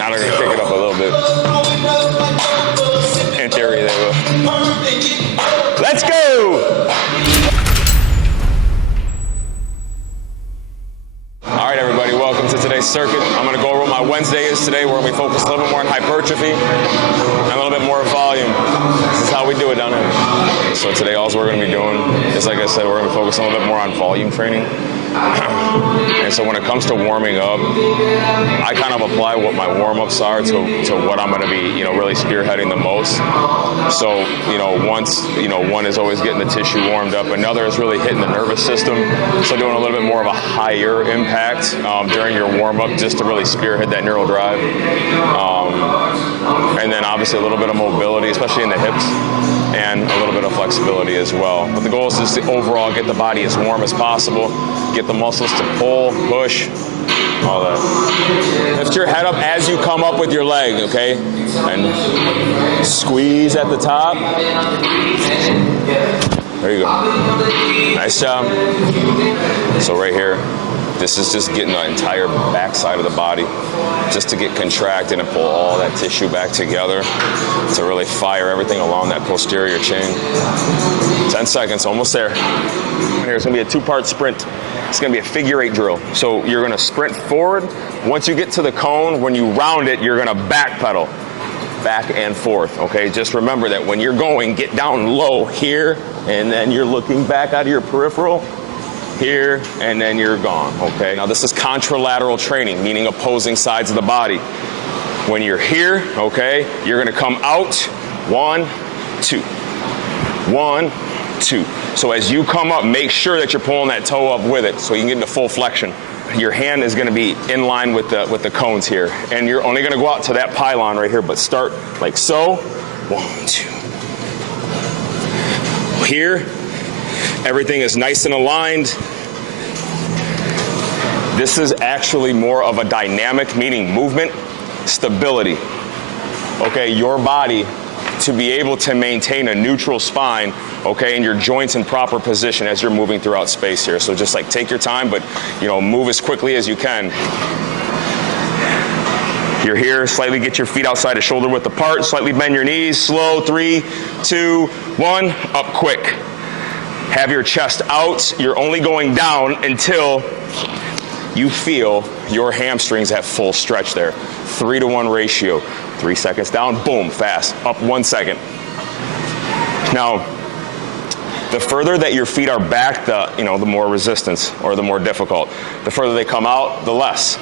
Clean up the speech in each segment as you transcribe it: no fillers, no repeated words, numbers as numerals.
Now they're going to pick it up a little bit. In theory, they will. Let's go! All right, everybody, welcome to today's circuit. I'm going to go over what my Wednesday is today, where we focus a little bit more on hypertrophy and a little bit more volume. This is how we do it down here. So today, all we're going to be doing is, like I said, we're going to be focusing a little bit more on volume training. And so when it comes to warming up, I kind of apply what my warm-ups are to what I'm going to be, really spearheading the most. So, one is always getting the tissue warmed up. Another is really hitting the nervous system. So doing a little bit more of a higher impact during your warm-up just to really spearhead that neural drive. And then obviously a little bit of mobility, especially in the hips, and a little bit of flexibility as well. But the goal is just to overall get the body as warm as possible, get the muscles to pull, push, all that. Lift your head up as you come up with your leg, okay? And squeeze at the top. There you go. Nice job. So right here, this is just getting the entire backside of the body just to get contracted and pull all that tissue back together to really fire everything along that posterior chain. 10 seconds, almost there. Here, it's going to be a two-part sprint. It's going to be a figure 8 drill. So you're going to sprint forward. Once you get to the cone, when you round it, you're going to backpedal. Back and forth, okay? Just remember that when you're going, get down low here, and then you're looking back out of your peripheral. Here, and then you're gone, okay? Now this is contralateral training, meaning opposing sides of the body. When you're here, okay, you're gonna come out, 1, 2, 1, 2. So as you come up, make sure that you're pulling that toe up with it so you can get into full flexion. Your hand is gonna be in line with the cones here. And you're only gonna go out to that pylon right here, but start like so, 1, 2. Here, everything is nice and aligned. This is actually more of a dynamic, meaning movement, stability. Okay, your body to be able to maintain a neutral spine, okay, and your joints in proper position as you're moving throughout space here. So just like take your time, but move as quickly as you can. You're here, slightly get your feet outside of shoulder width apart, slightly bend your knees, slow, 3, 2, 1, up quick. Have your chest out. You're only going down until you feel your hamstrings have full stretch there. 3-to-1 ratio. 3 seconds down, boom, fast. Up 1 second. Now, the further that your feet are back, the more resistance or the more difficult. The further they come out, the less.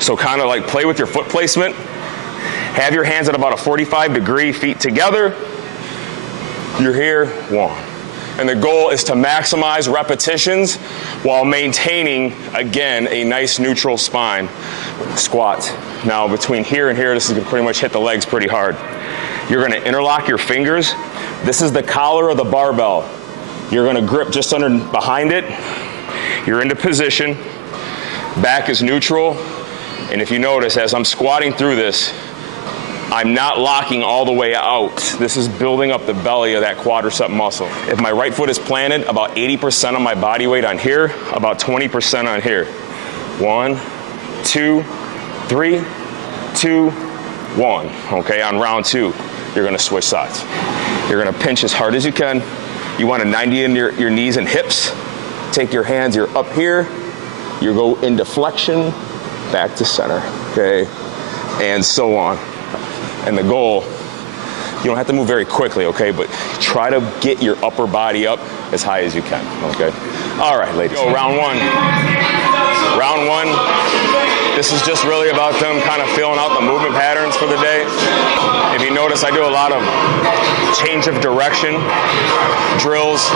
So kind of like play with your foot placement. Have your hands at about a 45-degree, feet together. You're here, 1. And the goal is to maximize repetitions while maintaining, again, a nice neutral spine. Squat. Now, between here and here, this is going to pretty much hit the legs pretty hard. You're going to interlock your fingers. This is the collar of the barbell. You're going to grip just behind it. You're into position. Back is neutral. And if you notice, as I'm squatting through this, I'm not locking all the way out. This is building up the belly of that quadricep muscle. If my right foot is planted, about 80% of my body weight on here, about 20% on here. 1, 2, 3, 2, 1. Okay, on round 2, you're gonna switch sides. You're gonna pinch as hard as you can. You want to 90 in your knees and hips. Take your hands, you're up here. You go into flexion, back to center, okay? And so on. And the goal, you don't have to move very quickly, okay? But try to get your upper body up as high as you can, okay? All right, ladies. Go round 1. Round 1, this is just really about them kind of feeling out the movement patterns for the day. If you notice, I do a lot of change of direction, drills,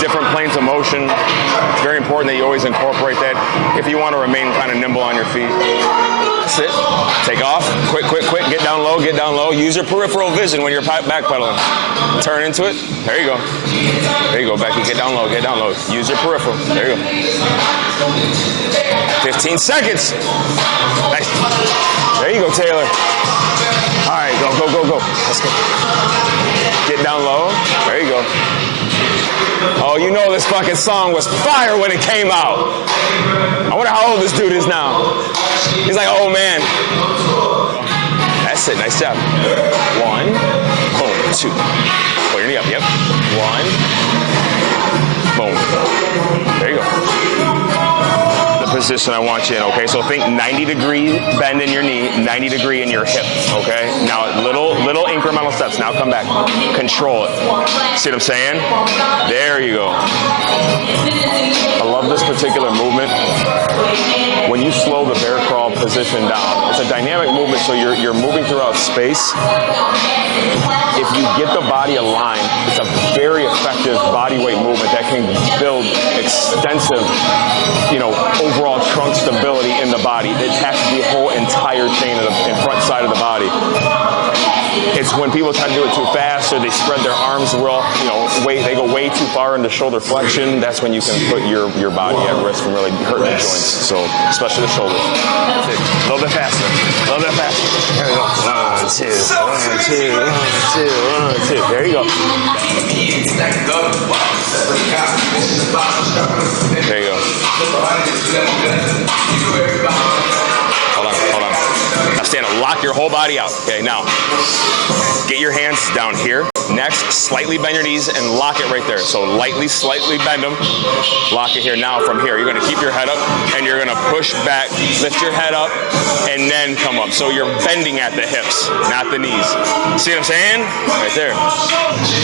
different planes of motion. It's very important that you always incorporate that if you want to remain kind of nimble on your feet. Sit, take off, quick, get down low, use your peripheral vision when you're backpedaling. Turn into it, there you go, back and get down low, use your peripheral, there you go. 15 seconds, nice, there you go, Taylor. All right, go, let's go. Get down low, there you go. Oh, you know this fucking song was fire when it came out. I wonder how old this dude is now. He's like, oh man. That's it, nice job. 1, boom, 2. Pull your knee up, yep. 1, boom. There you go. The position I want you in, okay? So think 90-degree bend in your knee, 90-degree in your hip, okay? Now, little incremental steps. Now come back. Control it. See what I'm saying? There you go. I love this particular movement. When you slow the bear crawl position down, it's a dynamic movement, so you're moving throughout space. If you get the body aligned, it's a very effective body weight movement that can build extensive, overall trunk stability in the body. It attacks the whole entire chain of in front side of the body. It's when people try to do it too fast or they spread their arms they go way too far into shoulder flexion. That's when you can put your body at risk from really hurting the joints. So, especially the shoulders. A little bit faster. A little bit faster. There we go. 1, 2, 1, 2, 1, 2, 1, 2. There you go. There you go. Hold on. Now stand up. Lock your whole body out. Okay, now get your hands down here. Next, slightly bend your knees and lock it right there. So slightly bend them. Lock it here. Now from here, you're going to keep your head up and you're going to push back, lift your head up, and then come up. So you're bending at the hips, not the knees. See what I'm saying? Right there.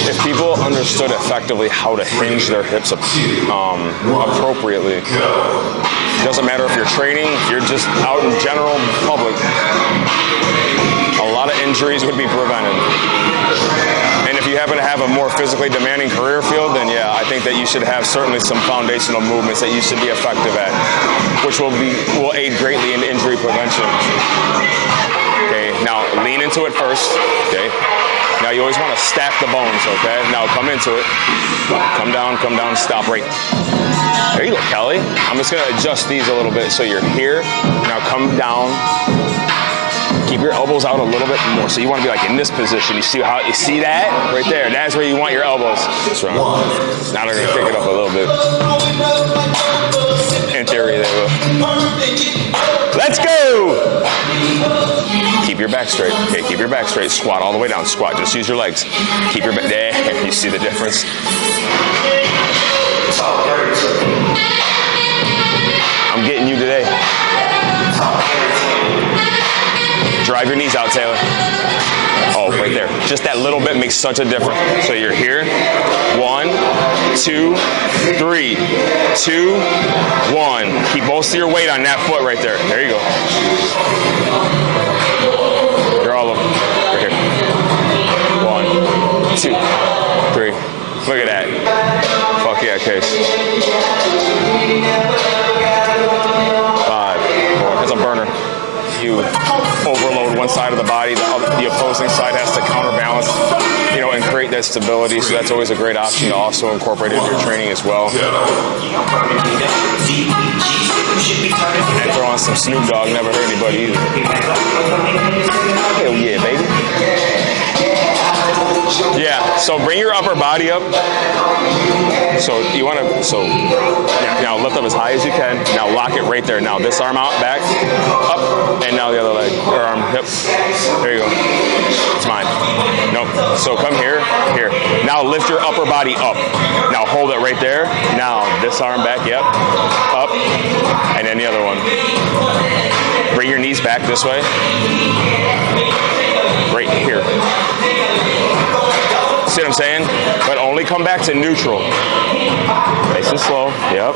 If people understood effectively how to hinge their hips appropriately, it doesn't matter if you're training, if you're just out in general public, a lot of injuries would be prevented. And if you happen to have a more physically demanding career field, then yeah, I think that you should have certainly some foundational movements that you should be effective at, which will aid greatly in injury prevention. Okay, now lean into it first. Okay, now you always want to stack the bones. Okay, now come into it. Come down, stop right. There you go, Kelly. I'm just going to adjust these a little bit so you're here. Now come down. Keep your elbows out a little bit more. So you want to be like in this position. You see that? Right there. That's where you want your elbows. That's right. Now they're going to pick it up a little bit. In theory, they will. Let's go! Keep your back straight. Okay, keep your back straight. Squat all the way down. Squat. Just use your legs. Keep your back. There. You see the difference? I'm getting you today. Drive your knees out, Taylor. Oh, right there. Just that little bit makes such a difference. So you're here. 1, 2, 3, 2, 1. Keep most of your weight on that foot right there. There you go. You're all over. Right here. 1, 2, 3. Look at that. Fuck yeah, Case. 5, 4. That's a burner. You overload one side of the body, the opposing side has to counterbalance, and create that stability. So that's always a great option to also incorporate into your training as well. And throw on some Snoop Dogg, never hurt anybody either. Hell yeah, baby. Yeah, so bring your upper body up. So you want to, now lift up as high as you can. Now lock it right there. Now this arm out, back, up, and now the other leg, or arm, yep. There you go. It's mine. Nope. So come here. Now lift your upper body up. Now hold it right there. Now this arm back, yep, up, and then the other one. Bring your knees back this way. Right here. See what I'm saying? But only come back to neutral. Nice and slow. Yep.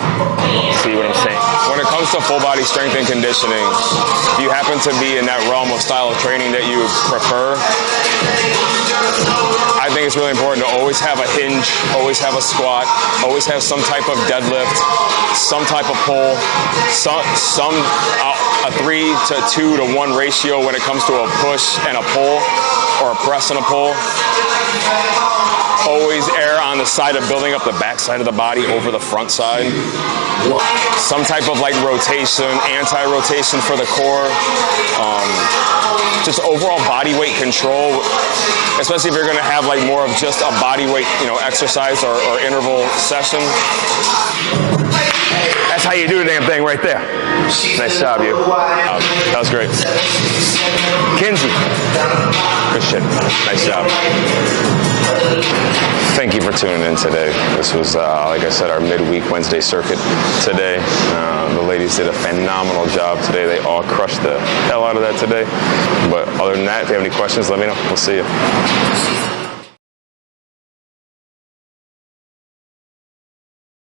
See what I'm saying? When it comes to full body strength and conditioning, if you happen to be in that realm of style of training that you prefer, I think it's really important to always have a hinge, always have a squat, always have some type of deadlift, some type of pull, a 3-to-2 to 1 ratio when it comes to a push and a pull, or a press and a pull. Always err on the side of building up the back side of the body over the front side. Some type of rotation, anti-rotation for the core. Just overall body weight control, especially if you're going to have more of just a body weight, exercise or interval session. That's That's how you do the damn thing right there. Nice job, you. That was great. Kinsey. Good shit. Nice job. Thank you for tuning in today. This was, like I said, our midweek Wednesday circuit today. The ladies did a phenomenal job today. They all crushed the hell out of that today. But other than that, if you have any questions, let me know. We'll see you.